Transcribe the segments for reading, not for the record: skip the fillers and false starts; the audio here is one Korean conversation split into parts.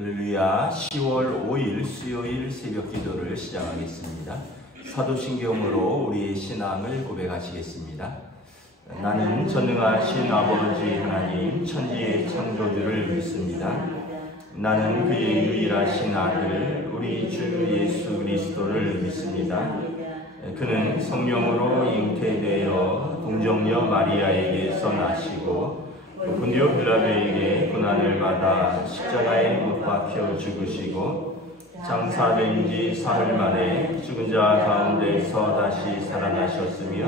할렐루야. 10월 5일 수요일 새벽 기도를 시작하겠습니다. 사도신경으로 우리의 신앙을 고백하시겠습니다. 나는 전능하신 아버지 하나님 천지의 창조주를 믿습니다. 나는 그의 유일하신 아들 우리 주 예수 그리스도를 믿습니다. 그는 성령으로 잉태되어 동정녀 마리아에게서 나시고 본디오 빌라도에게 고난을 받아 십자가에 못 박혀 죽으시고 장사된 지 사흘 만에 죽은 자 가운데서 다시 살아나셨으며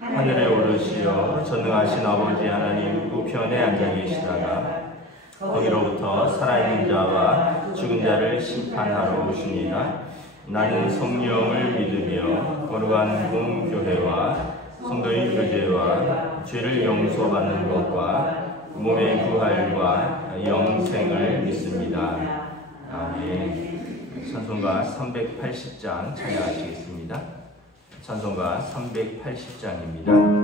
하늘에 오르시어 전능하신 아버지 하나님 우편에 앉아 계시다가 거기로부터 살아있는 자와 죽은 자를 심판하러 오십니다. 나는 성령을 믿으며 거룩한 공교회와 성도의 교제와 죄를 용서받는 것과 몸의 부활과 영생을 믿습니다. 아멘. 찬송가 380장 찬양하시겠습니다. 찬송가 380장입니다.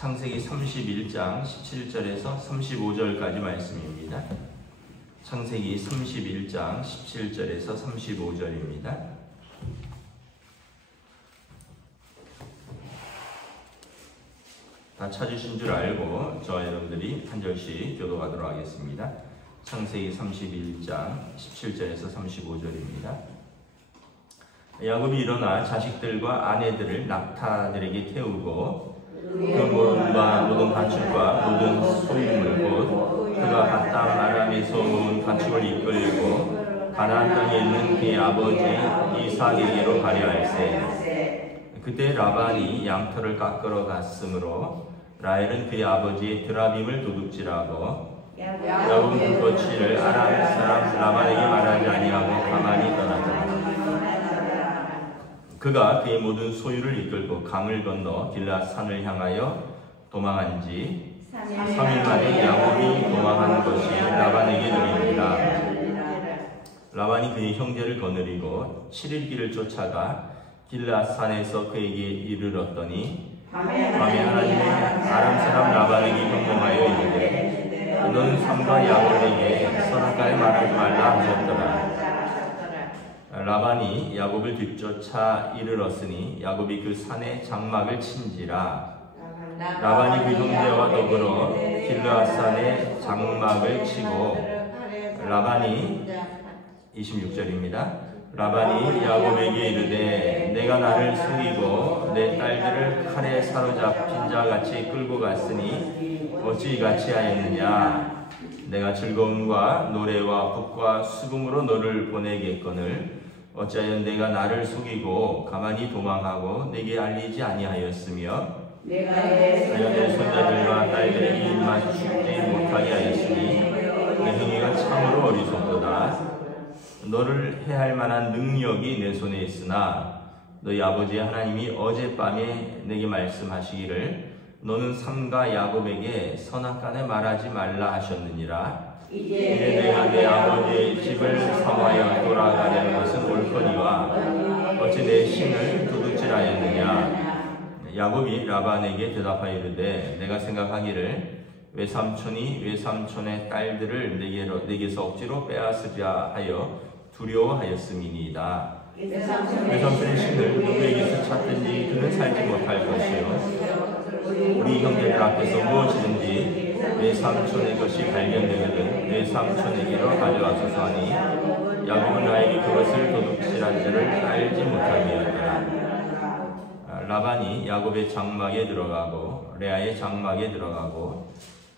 창세기 31장 17절에서 35절까지 말씀입니다. 창세기 31장 17절에서 35절입니다. 다 찾으신 줄 알고 저와 여러분들이 한 절씩 교도하도록 하겠습니다. 창세기 31장 17절에서 35절입니다. 야곱이 일어나 자식들과 아내들을 낙타들에게 태우고 그 모든 가축과 모든 소유물 곧 그가 갓 땅 아람에서 모은 가축을 이끌고 가나안 땅에 있는 그의 아버지 이삭에게로 가려 할세. 그때 라반이 양털을 깎으러 갔으므로 라헬은 그의 아버지의 드라빔을 도둑질하고 야곱은 그 거취를 아람 사람 라반에게 말하지 아니하고 가만히 떠났더라. 그가 그의 모든 소유를 이끌고 강을 건너 길앗 산을 향하여 도망한 지 3일 만에 야곱이 도망한 것이 라반에게 들립니다. 라반이 그의 형제를 거느리고 7일 길을 쫓아가 길르앗산에서 그에게 이르렀더니 밤에 하나님의 아람 사람 라반에게 경고하여 이르되 너는 삼가 야곱에게 선악과에 말하지 말라 하셨더라. 라반이 야곱을 뒤쫓아 이르렀으니 야곱이 그 산에 장막을 친지라. 라반이 그 형제와 더불어 길르앗산에 장막을 치고 라반이 26절입니다. 라반이 야곱에게 이르되 내가 나를 속이고 내 딸들을 칼에 사로잡힌 자 같이 끌고 갔으니 어찌 이같이 하였느냐. 내가 즐거움과 노래와 북과 수금으로 너를 보내겠거늘 어찌하여 내가 나를 속이고 가만히 도망하고 내게 알리지 아니하였으며 내가 내 손자들과 딸들에게 입맛 주지 못하게 하였으니 내 행위가 참으로 어리석도다. 너를 해할 만한 능력이 내 손에 있으나 너희 아버지 하나님이 어젯밤에 내게 말씀하시기를 너는 삼가 야곱에게 선악간에 말하지 말라 하셨느니라. 이제 내가 내 아버지의 집을 성하여 돌아가려는 것은 옳거니와 어찌 내 신을 도둑질하였느냐. 야곱이 라반에게 대답하여 이르되 내가 생각하기를 외삼촌이 외삼촌의 딸들을 내게서 억지로 빼앗으려 하여 두려워하였음이니이다. 외삼촌의 신을 누구에게서 찾든지 그는 살지 못할 것이요 우리 형제들 앞에서 무엇이든지 외삼촌의 것이 발견되거든 외삼촌에게로 가져가소서 하니 야곱은 나에게 그것을 도둑질한 줄을 알지 못하니였더라. 라반이 야곱의 장막에 들어가고 레아의 장막에 들어가고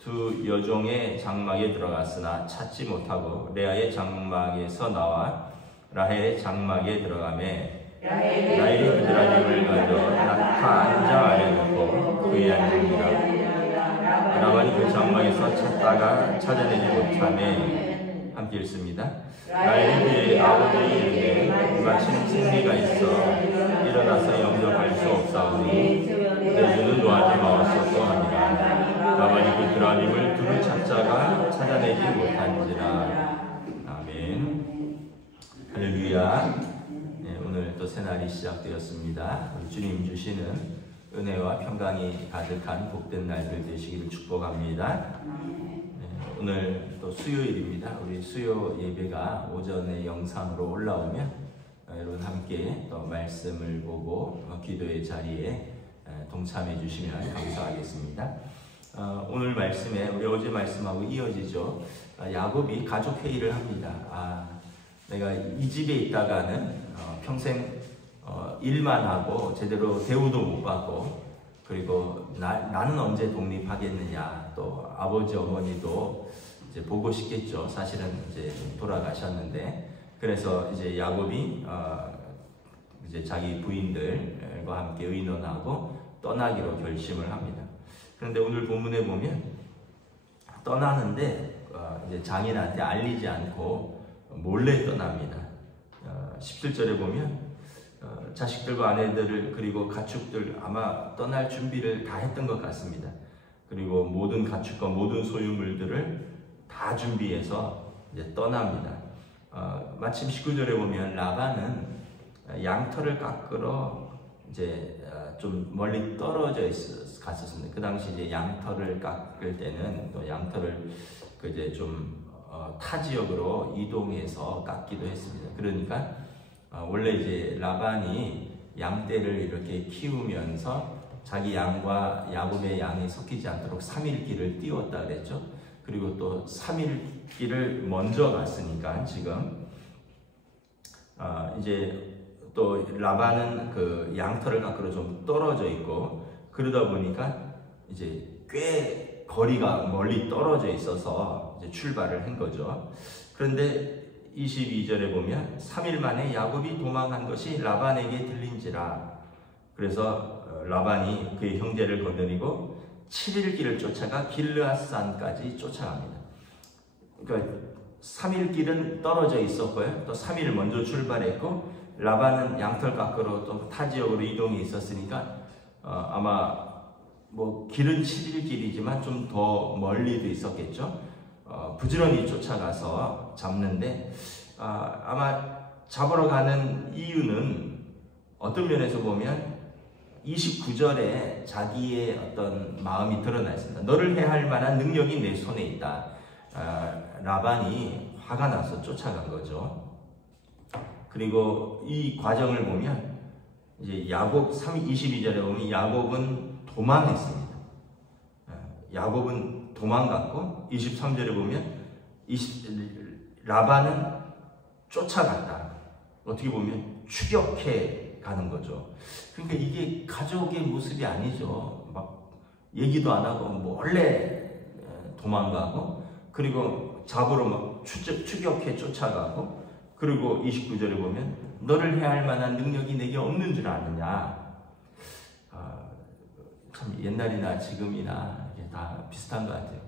두 여종의 장막에 들어갔으나 찾지 못하고 레아의 장막에서 나와 라헬의 장막에 들어가매 라헬이 그드라짐을 가져 낙타 안장 아래 놓고 그에 앉으니라. 라반이 그 장막에서 찾다가 찾아내지 못하매 함께 읽습니다. 라헬이 그의 아버지에게 이르되 마침 생리가 있어 일어나서 영접할 수 없사오니 내 주는 노하지 마옵소서 하니라. 라반이 그 드라짐을 두루 찾다가 찾아내지 못한지라. 아멘. 할렐루야. 네, 오늘 또 새날이 시작되었습니다. 주님 주시는 은혜와 평강이 가득한 복된 날들 되시기를 축복합니다. 네, 오늘 또 수요일입니다. 우리 수요 예배가 오전에 영상으로 올라오면 여러분 함께 또 말씀을 보고 기도의 자리에 동참해 주시면 감사하겠습니다. 오늘 말씀에 우리 어제 말씀하고 이어지죠. 야곱이 가족 회의를 합니다. 내가 이 집에 있다가는 평생 일만 하고 제대로 대우도 못 받고 그리고 나는 언제 독립하겠느냐. 또 아버지 어머니도 이제 보고 싶겠죠. 사실은 이제 돌아가셨는데 그래서 이제 야곱이 이제 자기 부인들과 함께 의논하고 떠나기로 결심을 합니다. 그런데 오늘 본문에 보면 떠나는데 이제 장인한테 알리지 않고 몰래 떠납니다. 17절에 보면 자식들과 아내들을 그리고 가축들 아마 떠날 준비를 다 했던 것 같습니다. 그리고 모든 가축과 모든 소유물들을 다 준비해서 이제 떠납니다. 마침 19절에 보면 라반은 양털을 깎으러 이제 좀 멀리 떨어져 갔었습니다. 그 당시 이제 양털을 깎을 때는 또 양털을 이제 좀 타 지역으로 이동해서 깎기도 했습니다. 그러니까 원래 이제 라반이 양떼를 이렇게 키우면서 자기 양과 야곱의 양이 섞이지 않도록 3일 길을 띄웠다 그랬죠. 그리고 또 3일 길을 먼저 갔으니까 지금 이제 또 라반은 그 양털을 깎으러 좀 떨어져 있고 그러다 보니까 이제 꽤 거리가 멀리 떨어져 있어서 이제 출발을 한 거죠. 그런데 22절에 보면 3일 만에 야곱이 도망한 것이 라반에게 들린지라. 그래서 라반이 그의 형제를 거느리고 7일 길을 쫓아가 길르앗산까지 쫓아갑니다. 그러니까 3일 길은 떨어져 있었고요. 또 3일 먼저 출발했고 라반은 양털 깎으러 또 타 지역으로 이동이 있었으니까 아마 뭐 길은 7일 길이지만 좀 더 멀리도 있었겠죠. 부지런히 쫓아가서 잡는데 아마 잡으러 가는 이유는 어떤 면에서 보면 29절에 자기의 어떤 마음이 드러나 있습니다. 너를 해할 만한 능력이 내 손에 있다. 라반이 화가 나서 쫓아간 거죠. 그리고 이 과정을 보면 이제 야곱 22절에 보면 야곱은 도망했습니다. 야곱은 도망갔고 23절에 보면 라반은 쫓아갔다. 어떻게 보면 추격해 가는 거죠. 그러니까 이게 가족의 모습이 아니죠. 막 얘기도 안 하고 몰래 도망가고 그리고 잡으러 막 추격해 쫓아가고 그리고 29절에 보면 너를 해할 만한 능력이 내게 없는 줄 아느냐. 참 옛날이나 지금이나 이게 다 비슷한 것 같아요.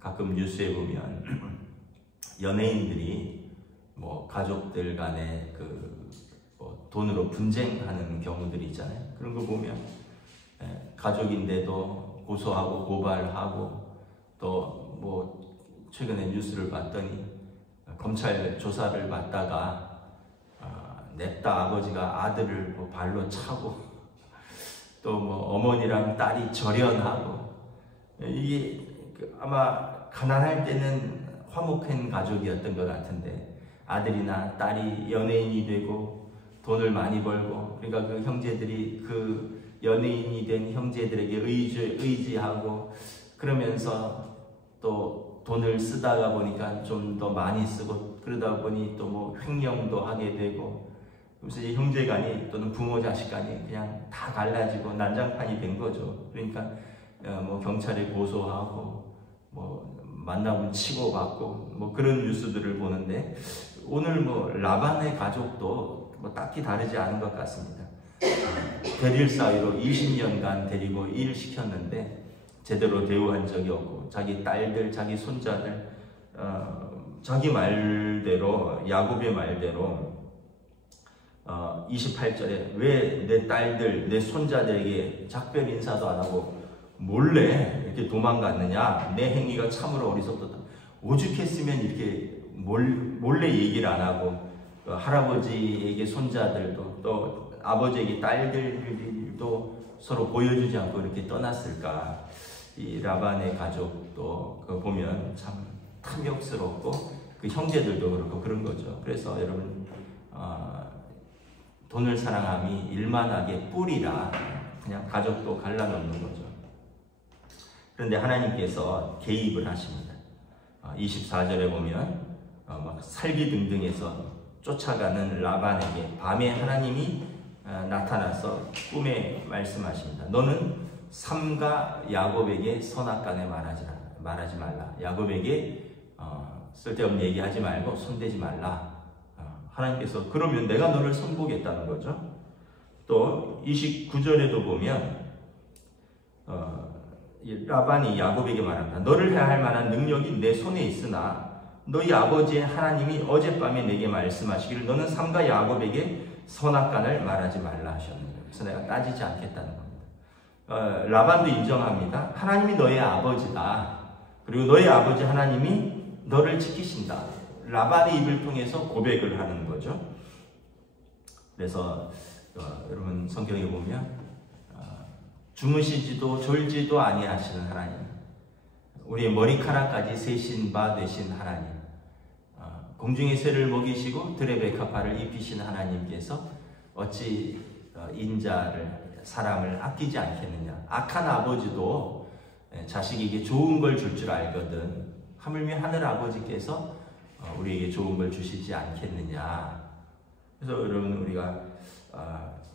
가끔 뉴스에 보면 연예인들이 뭐 가족들 간에 뭐 돈으로 분쟁하는 경우들이 있잖아요. 그런 거 보면 가족인데도 고소하고 고발하고 또 뭐 최근에 뉴스를 봤더니 검찰 조사를 받다가 냈다 아버지가 아들을 뭐 발로 차고 또 뭐 어머니랑 딸이 절연하고 이게 아마 가난할 때는 화목한 가족이었던 것 같은데 아들이나 딸이 연예인이 되고 돈을 많이 벌고 그러니까 그 형제들이 그 연예인이 된 형제들에게 의지하고 그러면서 또 돈을 쓰다가 보니까 좀 더 많이 쓰고 그러다 보니 또 뭐 횡령도 하게 되고 그래서 이 형제간이 또는 부모 자식간이 그냥 다 갈라지고 난장판이 된 거죠. 그러니까 뭐 경찰에 고소하고 뭐 만나면 치고받고 뭐 그런 뉴스들을 보는데 오늘 뭐 라반의 가족도 뭐 딱히 다르지 않은 것 같습니다. 대릴 사이로 20년간 데리고 일을 시켰는데 제대로 대우한 적이 없고 자기 딸들, 자기 손자들 자기 말대로 야곱의 말대로 28절에 왜 내 딸들, 내 손자들에게 작별 인사도 안 하고 몰래 이렇게 도망갔느냐? 내 행위가 참으로 어리석다. 오죽했으면 이렇게 몰래 얘기를 안 하고 할아버지에게 손자들도 또 아버지에게 딸들도 서로 보여주지 않고 이렇게 떠났을까? 이 라반의 가족도 보면 참 탐욕스럽고 그 형제들도 그렇고 그런 거죠. 그래서 여러분 돈을 사랑함이 일만하게 뿔이라 그냥 가족도 갈라놓는 거죠. 그런데 하나님께서 개입을 하십니다. 24절에 보면 막 살기등등해서 쫓아가는 라반에게 밤에 하나님이 나타나서 꿈에 말씀하십니다. 너는 삼가 야곱에게 선악간에 말하지 말라. 야곱에게 쓸데없는 얘기하지 말고 손대지 말라. 하나님께서 그러면 내가 너를 선보겠다는 거죠. 또 29절에도 보면 라반이 야곱에게 말합니다. 너를 해할 만한 능력이 내 손에 있으나 너희 아버지의 하나님이 어젯밤에 내게 말씀하시기를 너는 삼가 야곱에게 선악간을 말하지 말라 하셨는데 그래서 내가 따지지 않겠다는 겁니다. 라반도 인정합니다. 하나님이 너의 아버지다. 그리고 너의 아버지 하나님이 너를 지키신다. 라반의 입을 통해서 고백을 하는 거죠. 그래서 여러분 성경에 보면 주무시지도 졸지도 아니하시는 하나님, 우리의 머리카락까지 세신 바 되신 하나님, 공중의 새를 먹이시고 들의 백합화를 입히신 하나님께서 어찌 인자를 사람을 아끼지 않겠느냐. 악한 아버지도 자식에게 좋은 걸 줄 줄 알거든 하물며 하늘 아버지께서 우리에게 좋은 걸 주시지 않겠느냐. 그래서 여러분 우리가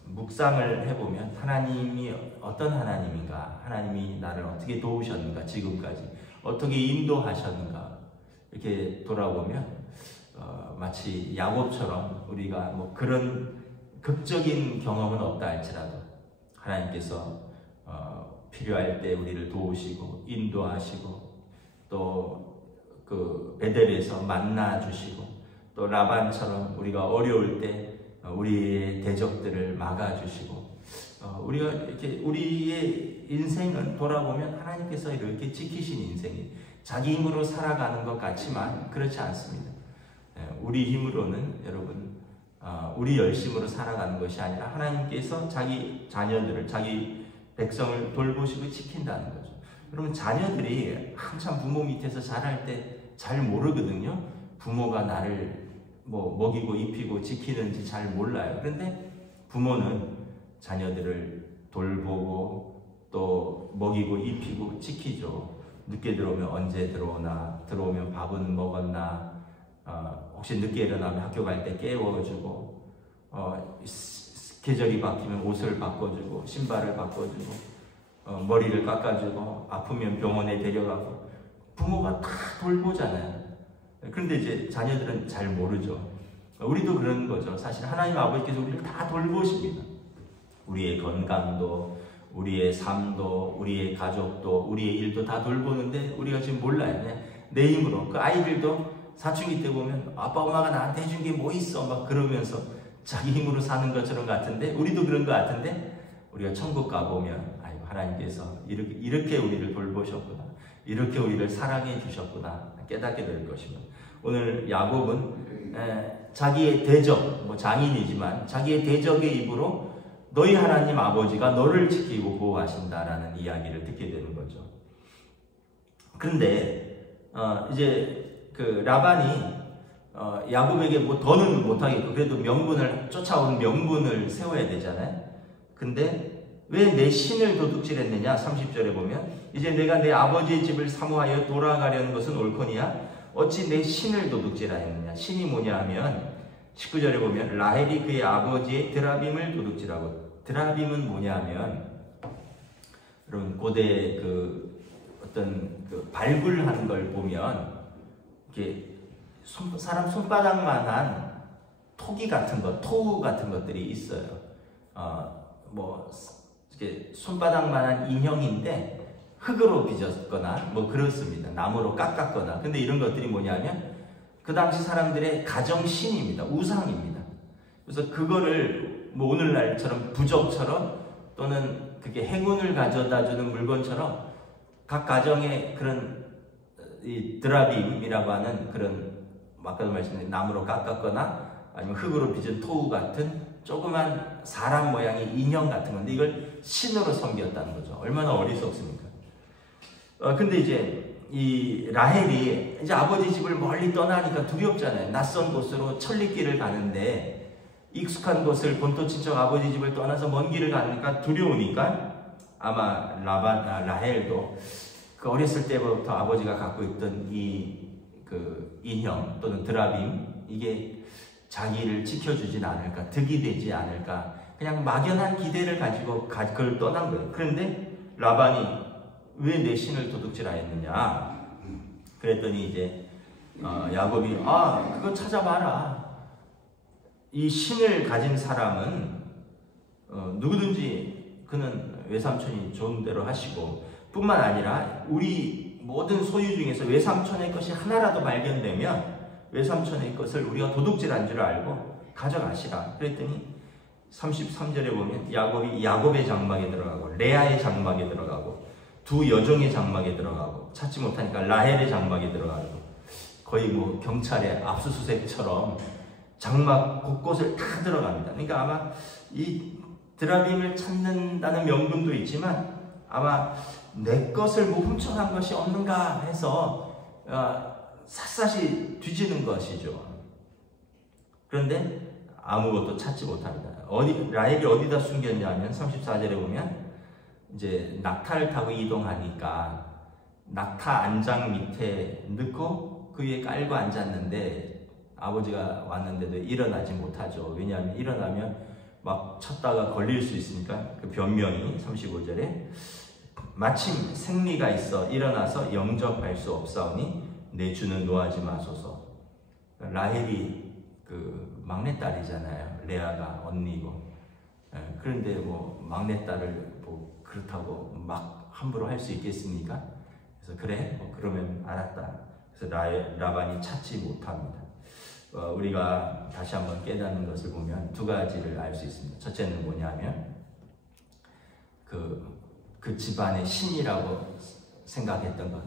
묵상을 해보면 하나님이 어떤 하나님인가, 하나님이 나를 어떻게 도우셨는가, 지금까지 어떻게 인도하셨는가 이렇게 돌아보면 마치 야곱처럼 우리가 뭐 그런 극적인 경험은 없다 할지라도 하나님께서 필요할 때 우리를 도우시고 인도하시고 또 그 베델에서 만나 주시고 또 라반처럼 우리가 어려울 때 우리의 대적들을 막아 주시고 우리가 이렇게 우리의 인생은 돌아보면 하나님께서 이렇게 지키신 인생이 자기 힘으로 살아가는 것 같지만 그렇지 않습니다. 우리 힘으로는 여러분 우리 열심으로 살아가는 것이 아니라 하나님께서 자기 자녀들을, 자기 백성을 돌보시고 지킨다는 거죠. 여러분, 자녀들이 한참 부모 밑에서 자랄 때 잘 모르거든요. 부모가 나를 뭐 먹이고 입히고 지키는지 잘 몰라요. 그런데 부모는 자녀들을 돌보고 또 먹이고 입히고 지키죠. 늦게 들어오면 언제 들어오나, 들어오면 밥은 먹었나, 혹시 늦게 일어나면 학교 갈 때 깨워주고, 계절이 바뀌면 옷을 바꿔주고, 신발을 바꿔주고, 머리를 깎아주고, 아프면 병원에 데려가고, 부모가 다 돌보잖아요. 그런데 이제 자녀들은 잘 모르죠. 우리도 그런 거죠. 사실 하나님 아버지께서 우리를 다 돌보십니다. 우리의 건강도, 우리의 삶도, 우리의 가족도, 우리의 일도 다 돌보는데 우리가 지금 몰라요. 그냥 내 힘으로. 그 아이들도 사춘기 때 보면 아빠 엄마가 나한테 해준 게 뭐 있어 막 그러면서 자기 힘으로 사는 것처럼 같은데, 우리도 그런 것 같은데, 우리가 천국 가보면 아이고, 하나님께서 이렇게 우리를 돌보셨구나, 이렇게 우리를 사랑해 주셨구나 깨닫게 될 것입니다. 오늘 야곱은 자기의 대적, 장인이지만 자기의 대적의 입으로 너희 하나님 아버지가 너를 지키고 보호하신다라는 이야기를 듣게 되는 거죠. 그런데 이제 그 라반이 야곱에게 뭐 더는 못하겠고 그래도 명분을, 쫓아온 명분을 세워야 되잖아요. 근데 왜 내 신을 도둑질했느냐? 30절에 보면 이제 내가 내 아버지의 집을 사모하여 돌아가려는 것은 옳거니와 어찌 내 신을 도둑질하였느냐? 신이 뭐냐 하면 19절에 보면 라헬이 그의 아버지의 드라빔을 도둑질하고, 드라빔은 뭐냐 하면 여러분 고대 그 어떤 그 발굴하는 걸 보면 이렇게 사람 손바닥만한 토기 같은 것, 토우 같은 것들이 있어요. 뭐 이렇게 손바닥만한 인형인데 흙으로 빚었거나 뭐 그렇습니다. 나무로 깎았거나. 근데 이런 것들이 뭐냐면 그 당시 사람들의 가정신입니다. 우상입니다. 그래서 그거를 뭐 오늘날처럼 부적처럼 또는 그게 행운을 가져다주는 물건처럼 각 가정에 그런 이 드라빔이라고 하는 그런 아까도 말씀드린 나무로 깎았거나 아니면 흙으로 빚은 토우 같은 조그만 사람 모양의 인형 같은 건데 이걸 신으로 섬겼다는 거죠. 얼마나 어리석습니까? 근데 이제 이 라헬이 이제 아버지 집을 멀리 떠나니까 두렵잖아요. 낯선 곳으로 천리길을 가는데 익숙한 곳을 본토 친척 아버지 집을 떠나서 먼 길을 가니까 두려우니까 아마 라헬도 그 어렸을 때부터 아버지가 갖고 있던 이 그 인형 또는 드라빔 이게 자기를 지켜주진 않을까, 득이 되지 않을까, 그냥 막연한 기대를 가지고 그걸 떠난 거예요. 그런데 라반이 왜 내 신을 도둑질하였느냐? 그랬더니 이제 야곱이 그거 찾아봐라. 이 신을 가진 사람은 누구든지 그는 외삼촌이 좋은 대로 하시고 뿐만 아니라 우리 모든 소유 중에서 외삼촌의 것이 하나라도 발견되면 외삼촌의 것을 우리가 도둑질한 줄 알고 가져가시라. 그랬더니 33절에 보면 야곱이 야곱의 장막에 들어가고 레아의 장막에 들어가고 두 여종의 장막에 들어가고 찾지 못하니까 라헬의 장막에 들어가고 거의 뭐 경찰의 압수수색처럼 장막 곳곳을 다 들어갑니다. 그러니까 아마 이 드라빔을 찾는다는 명분도 있지만 아마 내 것을 뭐 훔쳐간 것이 없는가 해서 샅샅이 뒤지는 것이죠. 그런데 아무것도 찾지 못합니다. 라헬이 어디다 숨겼냐 하면 34절에 보면 이제 낙타를 타고 이동하니까 낙타 안장 밑에 넣고 그 위에 깔고 앉았는데 아버지가 왔는데도 일어나지 못하죠. 왜냐하면 일어나면 막 쳤다가 걸릴 수 있으니까 그 변명이 35절에 마침 생리가 있어 일어나서 영접할 수 없사오니 내 주는 노하지 마소서. 라헬이 그 막내딸이잖아요. 레아가 언니고. 그런데 뭐 막내딸을 뭐 그렇다고 막 함부로 할 수 있겠습니까? 그래서 그래? 그러면 알았다. 그래서 라반이 찾지 못합니다. 우리가 다시 한번 깨닫는 것을 보면 두 가지를 알 수 있습니다. 첫째는 뭐냐면 그 집안의 신이라고 생각했던 것,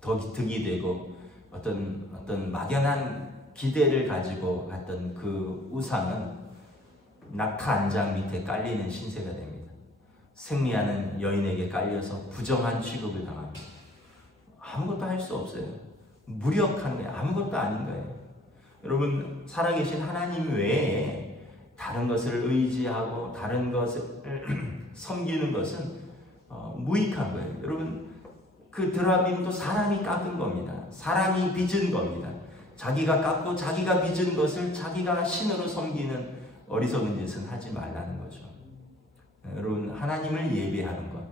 더 득이 되고 어떤 막연한 기대를 가지고 갔던 그 우상은 낙타 안장 밑에 깔리는 신세가 됩니다. 승리하는 여인에게 깔려서 부정한 취급을 당합니다. 아무것도 할 수 없어요. 무력한 거예요. 아무것도 아닌 거예요. 여러분, 살아계신 하나님 외에 다른 것을 의지하고 다른 것을 섬기는 것은 무익한 거예요. 여러분, 그 드라빔도 사람이 깎은 겁니다. 사람이 빚은 겁니다. 자기가 깎고 자기가 빚은 것을 자기가 신으로 섬기는 어리석은 짓은 하지 말라는 거죠. 여러분, 하나님을 예배하는 것,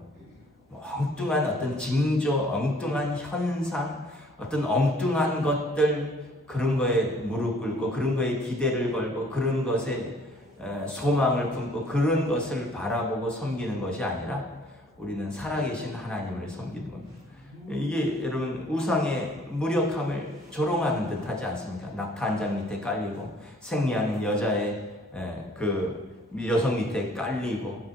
엉뚱한 어떤 징조, 엉뚱한 현상, 어떤 엉뚱한 것들, 그런 거에 무릎 꿇고 그런 거에 기대를 걸고 그런 것에 소망을 품고 그런 것을 바라보고 섬기는 것이 아니라 우리는 살아계신 하나님을 섬기는 겁니다. 이게 여러분 우상의 무력함을 조롱하는 듯 하지 않습니까? 낙타 한 장 밑에 깔리고 생리하는 여자의 그 여성 밑에 깔리고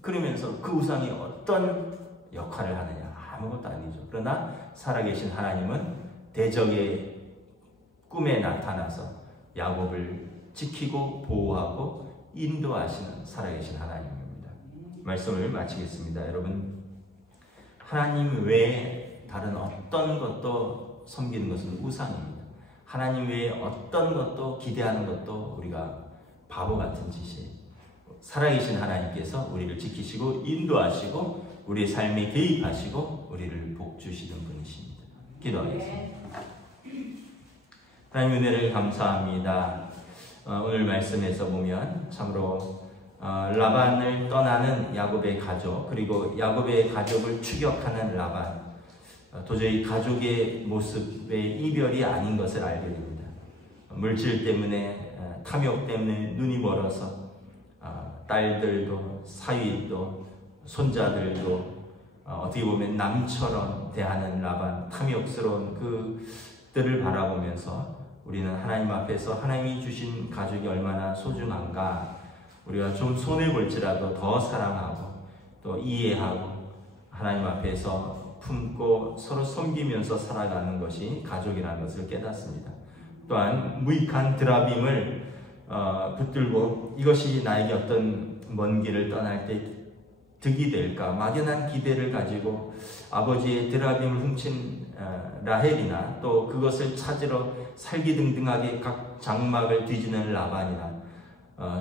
그러면서 그 우상이 어떤 역할을 하느냐? 아무것도 아니죠. 그러나 살아계신 하나님은 대적의 꿈에 나타나서 야곱을 지키고 보호하고 인도하시는 살아계신 하나님입니다. 말씀을 마치겠습니다. 여러분, 하나님 외에 다른 어떤 것도 섬기는 것은 우상입니다. 하나님 외에 어떤 것도 기대하는 것도 우리가 바보 같은 짓이에요. 살아계신 하나님께서 우리를 지키시고 인도하시고 우리의 삶에 개입하시고 우리를 복주시는 분이십니다. 기도하겠습니다. 하나님 은혜를 감사합니다. 오늘 말씀에서 보면 참으로 라반을 떠나는 야곱의 가족, 그리고 야곱의 가족을 추격하는 라반, 도저히 가족의 모습의 이별이 아닌 것을 알게 됩니다. 물질 때문에, 탐욕 때문에 눈이 멀어서 딸들도 사위도 손자들도 어떻게 보면 남처럼 대하는 라반, 탐욕스러운 그들을 바라보면서 우리는 하나님 앞에서 하나님이 주신 가족이 얼마나 소중한가, 우리가 좀 손해볼지라도 더 사랑하고 또 이해하고 하나님 앞에서 품고 서로 섬기면서 살아가는 것이 가족이라는 것을 깨닫습니다. 또한 무익한 드라빔을 붙들고 이것이 나에게 어떤 먼 길을 떠날 때 득이 될까 막연한 기대를 가지고 아버지의 드라빔을 훔친 라헬이나 또 그것을 찾으러 살기등등하게 각 장막을 뒤지는 라반이나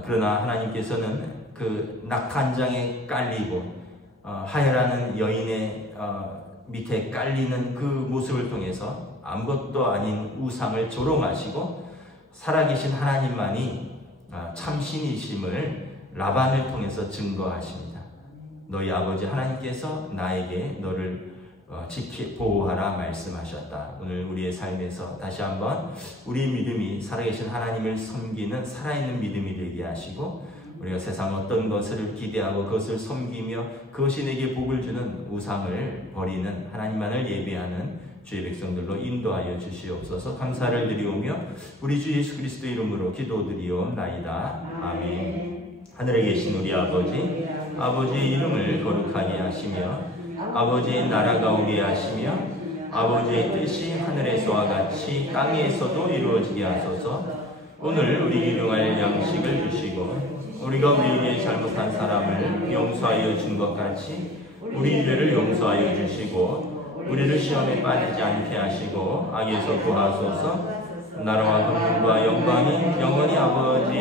그러나 하나님께서는 그 낙한장에 깔리고 하헬라는 여인의 밑에 깔리는 그 모습을 통해서 아무것도 아닌 우상을 조롱하시고 살아계신 하나님만이 참신이심을 라반을 통해서 증거하십니다. 너희 아버지 하나님께서 나에게 너를 보호하라 말씀하셨다. 오늘 우리의 삶에서 다시 한번 우리의 믿음이 살아계신 하나님을 섬기는 살아있는 믿음이 되게 하시고 우리가 세상 어떤 것을 기대하고 그것을 섬기며 그것이 내게 복을 주는 우상을 버리는 하나님만을 예배하는 주의 백성들로 인도하여 주시옵소서. 감사를 드리오며 우리 주 예수 그리스도 이름으로 기도드리옵나이다. 아멘. 하늘에 계신 우리 아버지, 아버지의 이름을 거룩하게 하시며 아버지의 나라가 오게 하시며 아버지의 뜻이 하늘에서와 같이 땅에서도 이루어지게 하소서. 오늘 우리 일용할 양식을 주시고 우리가 우리에게 잘못한 사람을 용서하여 준 것 같이 우리 죄를 용서하여 주시고 우리를 시험에 빠지지 않게 하시고 악에서 구하소서. 나라와 권능과 영광이 영원히 아버지